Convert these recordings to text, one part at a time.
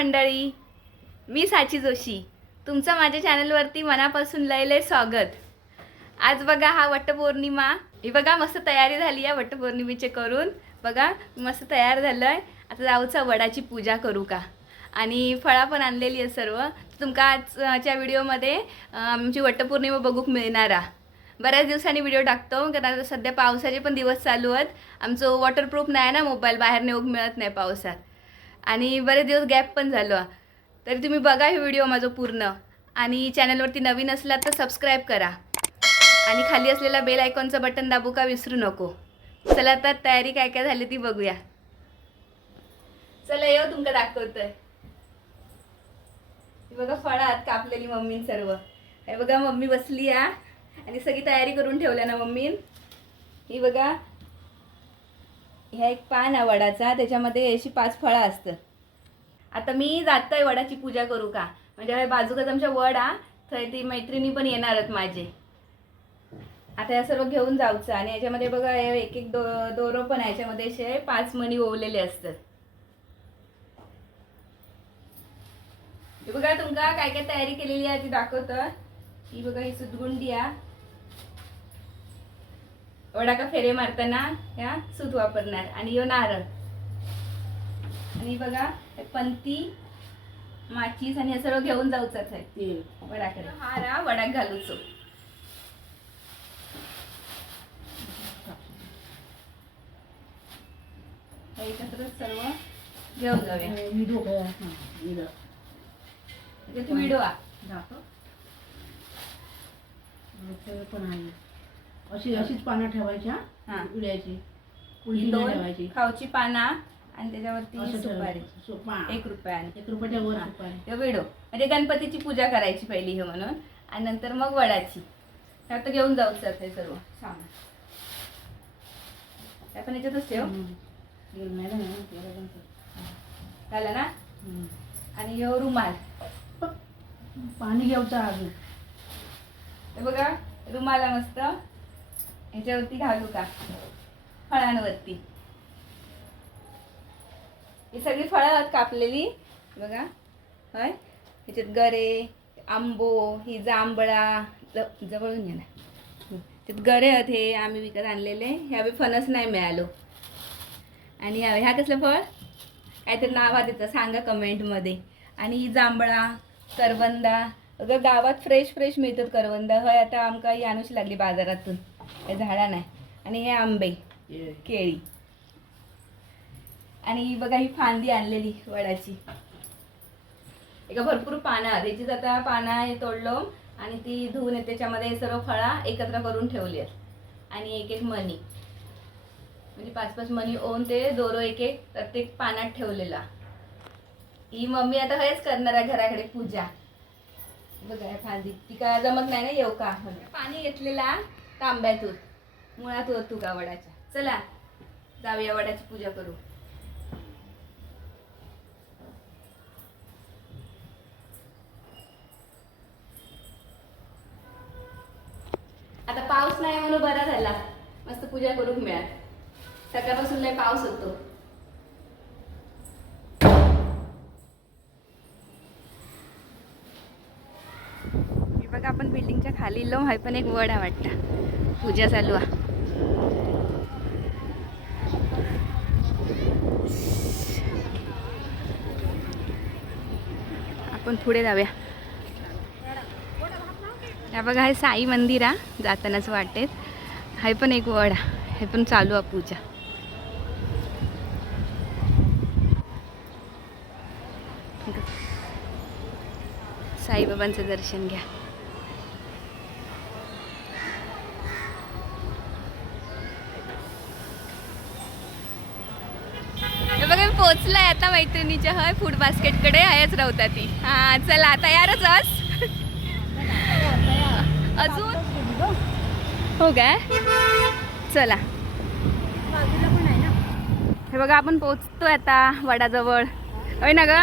मंडळी मी साची जोशी. तुमचं माझ्या चॅनलवरती मनापासून लय लय स्वागत. आज बघा हा वटपौर्णिमा. ही बघा मस्त तयारी झाली आहे वटपौर्णिमेचे करून. बघा मस्त तयार झालं आहे आता जाऊचा वडाची पूजा करू का? आणि फळा पण आणलेली आहे सर्व. तुमका आजच्या व्हिडिओमध्ये आमची वटपौर्णिमा बघूक मिळणार. बऱ्याच दिवसांनी व्हिडिओ टाकतो कारण आता सध्या पावसाचे पण दिवस चालू आहेत. आमचं वॉटरप्रूफ नाही ना मोबाईल बाहेर नेऊक मिळत नाही पावसात. आणि बरेच दिवस गॅप पण झालो. तरी तुम्ही बघा हे व्हिडिओ माझं पूर्ण. आणि चॅनलवरती नवीन असला तर सबस्क्राईब करा. आणि खाली असलेला बेल आयकॉनचं बटन दाबू का विसरू नको. चला तर तयारी काय काय झाली ती बघूया. चला येऊ तुमका दाखवतोय. ही बघा फळात कापलेली मम्मीन सर्व. हे बघा मम्मी बसली आ आणि सगळी तयारी करून ठेवल्या ना मम्मीन. ही बघा ह्या एक पान आहे वडाचा त्याच्यामध्ये अशी पाच फळं असतात आता मी जातोय वडाची पूजा करू का? म्हणजे हे बाजूकच आमच्या वड आ थंय ती मैत्रिणी पण येणार आहेत माझे. आता या सर्व घेऊन जाऊचं आणि याच्यामध्ये बघा एक एक दो दोरो पण आहे याच्यामध्ये असे पाच मणी ओवलेले असतात. हे बघा तुमका काय काय तयारी केलेली आहे ती दाखवतं ही बघा ही सुदगुंडी आहे वडा का फेरे मारताना ह्या सूत वापरणार. आणि यो नारळ. आणि बघा पंती माचीस आणि हे सर्व घेऊन जाऊच आहे वडाकडे. हार वडाक घालूचो एकत्र सर्व घेऊन जाऊया. हां म्हणजे त्याच्यावर पण आहे. अशी अशीच पानं ठेवायच्या हां. विड्याची ही उलटी नाही ठेवायची. खाऊची पाना आणि त्याच्यावरती असं सुपारी. ठेवायचं. सो- पा- एक रुपयाने एक रुपयाच्या वर हां. सुपारी. हे विडो. म्हणजे गणपतीची पूजा करायची पहिली हे म्हणून. आणि नंतर मग वडाची. हे आता घेऊन जाऊच हे सर्व. सामान हे पण याच्यातच ठेव. हम्म. तेल नाही ना, पण. झालं ना? हम्म. आणि ह्यो रुमाल. पाणी घ्यायचं अजून. हे बघा रुमाला मस्त. ह्याच्यावरती घालू का? फळांवरती. ही सगळी फळं आहेत कापलेली बघा. हय? ह्याच्यात गरे आंबो ही जांभळा ज- जवळून घे ना. त्यात गरे आहेत हे आम्ही विकत आणलेले. ह्यावेळी फणस नाही मिळालो. आणि ह्या कसलं फळ? काहीतरी नाव आहे त्याचं सांगा कमेंटमध्ये. आणि ही जांभळा करवंदा. अगं गावात फ्रेश फ्रेश मिळतात करवंदा. हय आता आमका ही आणूच लागली बाजारातून. हे झाडा नाही. आणि हे आंबे केळी. आणि बघा ही फांदी आणलेली वडाची. एका भरपूर पानं त्याचीच आता पानं हे तोडलो आणि ती धुवून त्याच्यामध्ये सर्व फळा एकत्र करून ठेवली आहेत आणि एक एक मणी. म्हणजे पाच पाच मणी ओन ते दोरो एक एक प्रत्येक पानात ठेवलेला. ही मम्मी आता हेच करणार आहे घराकडे पूजा. बघा फांदी. ती का जमत नाही ना येऊ का? पाणी घेतलेला. तांब्यातून मुळात होत तुगा वडाच्या. चला जाऊया वडाची पूजा करू. आता पाऊस नाही म्हणून बरा झाला. मस्त पूजा करूक मिळाल. सकाळपासून लय पाऊस होतो. हे बघा आपण बिल्डिंगच्या खाली लो हाय पण एक वड आहे वाटतं. पूजा चालू आहे. आपण पुढे जाऊया. या बघा हे साई मंदिर आहे जातानाच वाटेत. हे पण एक वड आहे. हे पण चालू आहे पूजा. साईबाबांचं दर्शन घ्या हे बघा मी पोचलाय आता मैत्रिणीच्या हय फूड बास्केटकडे आहेच राहता ती. हा चला तयारच अस अजून? हो काय चला. हे बघा आपण पोचतोय आता वडाजवळ. होय ना ग?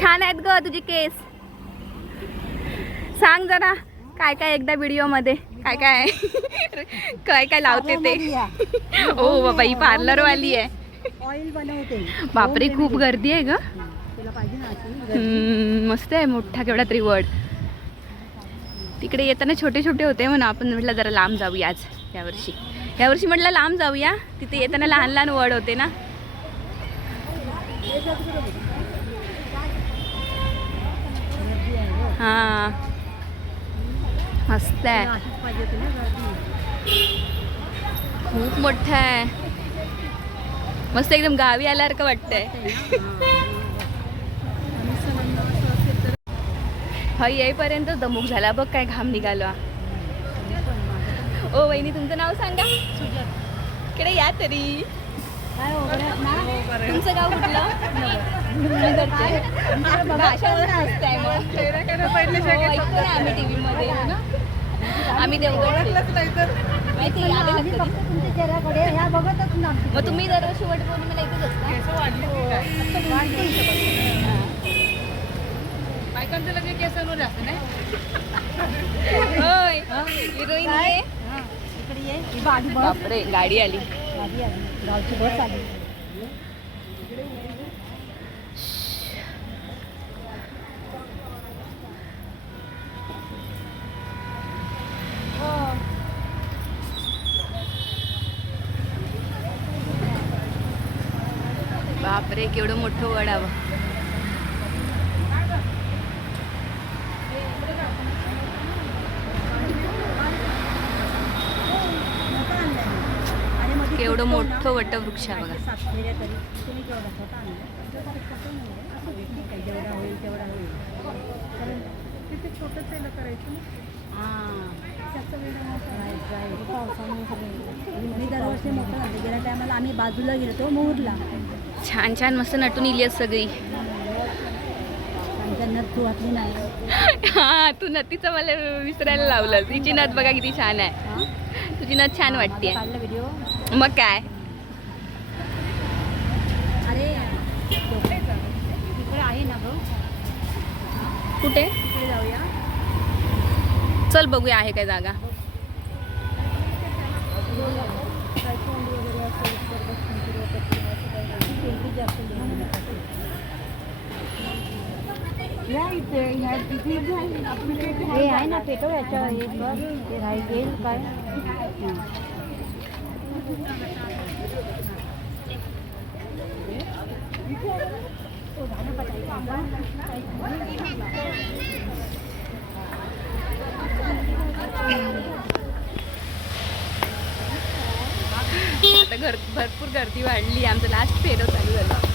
छान आहेत ग तुझे केस. सांग जरा काय काय एकदा व्हिडिओमध्ये? काय काय? काय काय लावते ते? ओ बाबा ही पार्लर वाली आहे. ऑइल बनवते. बापरे Home खूप. गर्दी आहे ग. हं. तुला पाहिजे ना मस्त आहे मोठा केवढा तरी वड. तिकडे येताना छोटे छोटे होते म्हणून आपण म्हटलं जरा लांब जाऊया आज यावर्षी. यावर्षी म्हटलं लांब जाऊया तिथे येताना लहान लहान वड होते ना. हा. मस्त आहे. खूप मोठा आहे. मस्त एकदम गावी आल्यासारखं वाटतंय. हा येईपर्यंत दमुक झाला. बघ काय घाम निघाला. ओ वहिनी तुमचं नाव सांगा. इकडे या तरी. तुमचं गाव कुठलं. भाषा. हो, आम्ही टीव्ही मध्ये आम्ही माहिती आहे, मग तुम्ही दरवर्षी वट पौर्णिमेला इथेच असता? बायकांचं लगे केसांवर जास्त नाही? होय. हिरोईन आहे. हां, इकडे ये. गाडी बस बापरे गाडी आली. गाडी आली. गावची बस आली बापरे केवढं मोठं वड हवं मोठा आणला मी. आणि मग ते केवढं फुटतो ना, मोठं वटवृक्ष आहे बघा त्याचे सात फेऱ्या तरी तुम्ही केवढा छोटा आणला तुमच्याकडे छोटा नाही आहे. असं दे, ठीक आहे जेवढा होईल तेवढा होईल कारण तिथे छोटंच आहे ना करायचं ना मोठं वडावं. केवढं मोठं वटवृक्ष आहे बघा. पावसामुळे दरवर्षी मोठं झालं गेल्या टायमाला आम्ही बाजूला गेलो तो मोरला. छान छान मस्त नटून इली सगळी. हा तू नतीचं मला विसरायला लावलं तिची नथ बघा किती छान आहे. तुझी नथ छान वाटते मग काय? अरे तिकडे आहे ना गं. कुठे? चल बघूया आहे काय जागा. हे आहे ना पेटो याच्या हे ते राहील येईल काय? आता घर भरपूर गर्दी वाढली. आमचं लास्ट फेरं चालू झालं.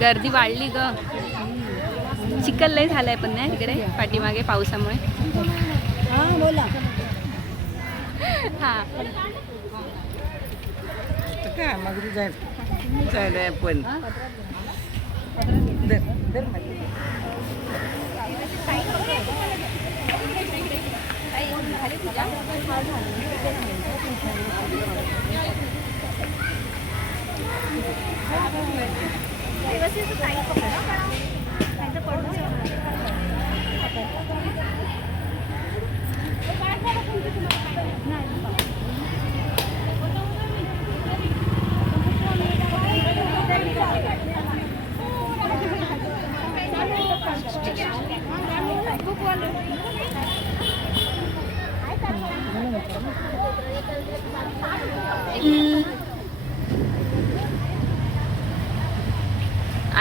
गर्दी वाढली ग. चिखल लय झालाय पण नाही तिकडे पाठीमागे पावसामुळे. हा. काय जायचं जायला पण धर धर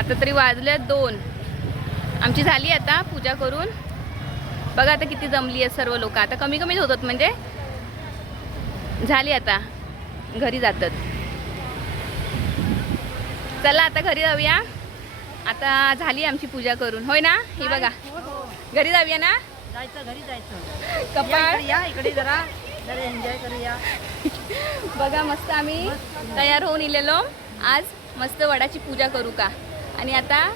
आता तरी वाजले दोन. आमची झाली आता पूजा करून. बघा आता किती जमली आहेत सर्व लोक. आता कमी कमीच होतात म्हणजे. झाली आता. घरी जातात. चला आता घरी जाऊया. आता झाली आमची पूजा करून. होय ना? ही बघा. घरी जाऊया ना? जायचं घरी जायचं. कपाळ. या इकडे जरा. जरा एन्जॉय करूया. बघा मस्त आम्ही तयार होऊन इलेलो. आज मस्त वडाची पूजा करू का? आणि आता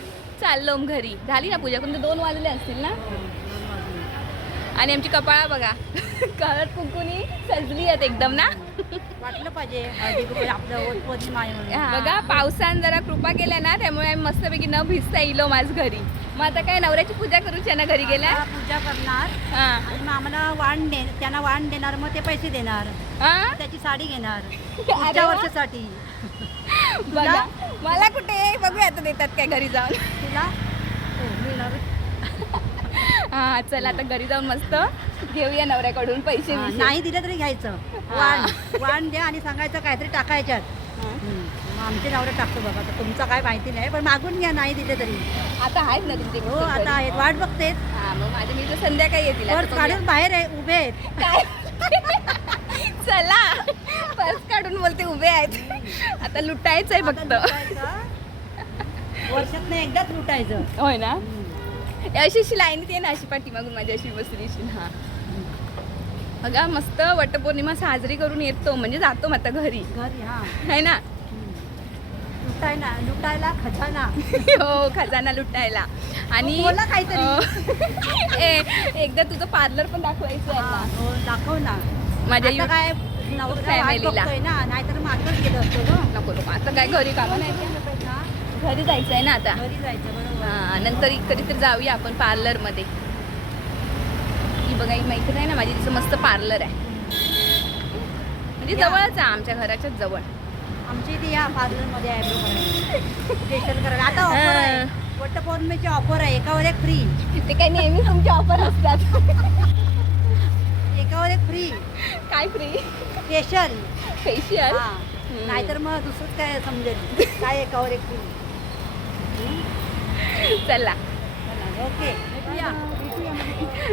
चाललो घरी. झाली ना पूजा? कोणते दोन वाजले असतील ना? आणि आमची कपाळा बघा. कळत कुंकुनी सजली आहेत एकदम ना? वाटलं पाहिजे. आपलं बघा पावसान जरा कृपा केल्या ना त्यामुळे आम्ही मस्तपैकी न भिजता येलो माझ घरी. मग आता काय नवऱ्याची पूजा करूची ना घरी गेल्या? पूजा करणार. आणि मग आम्हाला वाण दे त्यांना वाण देणार मग ते पैसे देणार. त्याची साडी घेणार. पुढच्या. वर्षासाठी. बघा. मला कुठे? बघूया आता देतात काय घरी जाऊन. तुला? हो. हा चला आता घरी जाऊन मस्त घेऊया नवऱ्याकडून पैसे बिशे. नाही दिलं तरी घ्यायचं. वाण वाण द्या आणि सांगायचं काहीतरी टाकायच्यात. हम्म. आमचे नवरे टाकतो बघा आता तुमचं काय माहिती नाही पण मागून घ्या नाही दिले तरी. आता आहेत ना तुमचे हो आता आहेत. वाट बघते हा मग माझे मी तर संध्याकाळी येतील आता पर्स बघूया. काढून बाहेर आहे उभे आहेत. काय? चला पर्स काढून बोलते उभे आहेत. आता लुटायचंय आता फक्त. लुटायचं. वर्षात एकदाच लुटायचं. होय ना. अशी अशी लाईन येते ना अशी पाठीमागून माझी अशी बसलीशी हा. बघा मस्त वटपौर्णिमा साजरी करून येतो म्हणजे जातो आता घरी. घरी हा. है ना? लुटायला लुटायला खजाना. हो खजाना लुटायला. आणि बोला काहीतरी. एकदा तुझं पार्लर पण दाखवायचं आहे हा, दाखव ना. माझ्या काय ना नाहीतर मागच गेलो असतो ग. नको नको. आता काय घरी कामं नाही. का? घरी जायचं आहे ना आता. घरी जायचं बरोबर. हा, नंतर कधीतरी जाऊया आपण पार्लरमध्ये ही बघा ही मैत्रीण आहे ना माझी तिचं मस्त पार्लर आहे. म्हणजे. जवळच आहे आमच्या घराच्याच जवळ. आमच्या इथे या पार्लरमध्ये आयब्रो करायला फेशियल करायला. आता ऑफर आहे. वटपौर्णिमेची ऑफर आहे. एकावर एक फ्री ते काही नेहमी तुमचे ऑफर असतात. एक फ्री काय फ्री फेशियल फेशियल नाहीतर मग दुसरंच काय समजेल? काय एकावर एक फ्री चला. ओके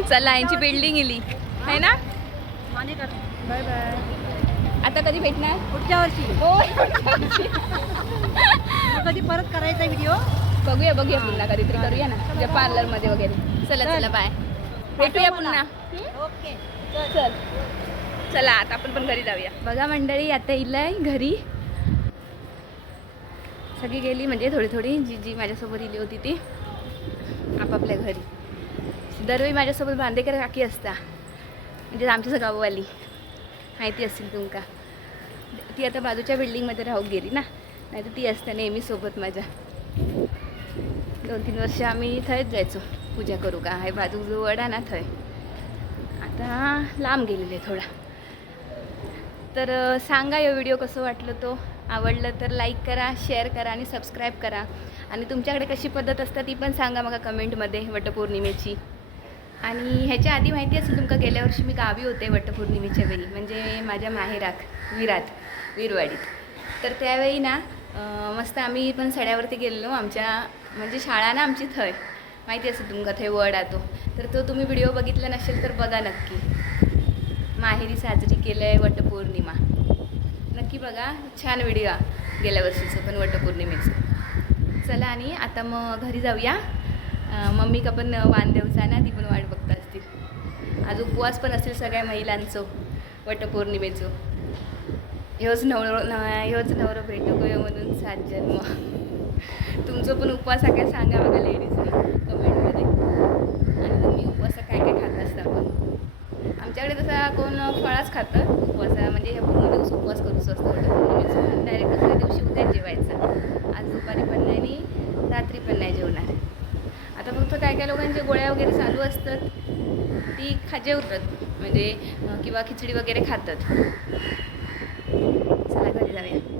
चला यांची बिल्डिंग इली. है ना? बाय बाय आता कधी भेटणार? पुढच्या वर्षी. हो कधी परत करायचा व्हिडिओ बघूया बघूया पुन्हा कधीतरी करूया ना. तुझ्या पार्लरमध्ये वगैरे. चला चला बाय भेटूया पुन्हा? ओके चल. चला आता आपण पण घरी जाऊया. बघा मंडळी आता इलाय घरी. सगळी गेली म्हणजे थोडी थोडी जी जी माझ्यासोबत इली होती ती. आपापल्या घरी. दरवेळी माझ्यासोबत बांदेकर काकी असता. म्हणजे आमच्याच गाववाली. माहिती असतील तुमका. ती आता बाजूच्या बिल्डिंगमध्ये राहून गेली ना. नाही तर ती असते नेहमी सोबत माझ्या. दोन तीन वर्ष आम्ही थंयच जायचो. पूजा करू का? हे बाजू जो वडा ना थंय. आता लांब गेलेले थोडा. तर सांगा या व्हिडिओ कसं वाटलं तो? आवडलं तर लाईक करा शेअर करा आणि सबस्क्राईब करा. आणि तुमच्याकडे कशी पद्धत असते ती पण सांगा मला कमेंटमध्ये वटपौर्णिमेची. आणि ह्याच्या आधी माहिती असेल तुमका गेल्या वर्षी मी गावी होते वटपौर्णिमेच्या वेळी म्हणजे माझ्या माहेरात विरात वीरवाडीत. तर त्यावेळी ना मस्त आम्ही पण सड्यावरती गेलेलो आमच्या म्हणजे शाळा ना आमची थंय. माहिती असेल तुमका थंय वड आतो तर तो तुम्ही व्हिडिओ बघितला नसेल तर बघा नक्की. माहेरी साजरी केलं आहे वटपौर्णिमा. नक्की बघा छान व्हिडिओ गेल्या वर्षीचं पण वटपौर्णिमेचं. चला आणि आता मग घरी जाऊया. मम्मी का पण वाण देवचा ना ती पण वाट बघत असतील. आज उपवास पण असेल सगळ्या महिलांचं वटपौर्णिमेचं. ह्योच नवरो ह्योच नवरो भेटू गयो म्हणून सात जन्म. तुमचं पण उपवास आहे काय सांगा बघा लेडीज आमच्याकडे तसं कोण फळाच खातं. उपवासा म्हणजे ह्या पूर्ण दिवस उपवास करूच असतो डायरेक्ट दुसऱ्या दिवशी उद्या जेवायचं. आज दुपारी पण नाही आणि रात्री पण नाही जेवणार. आता फक्त काय काय लोकांच्या गोळ्या वगैरे चालू असतात ती खा जेवतात. म्हणजे किंवा खिचडी वगैरे खातात. चला घरी जाऊया.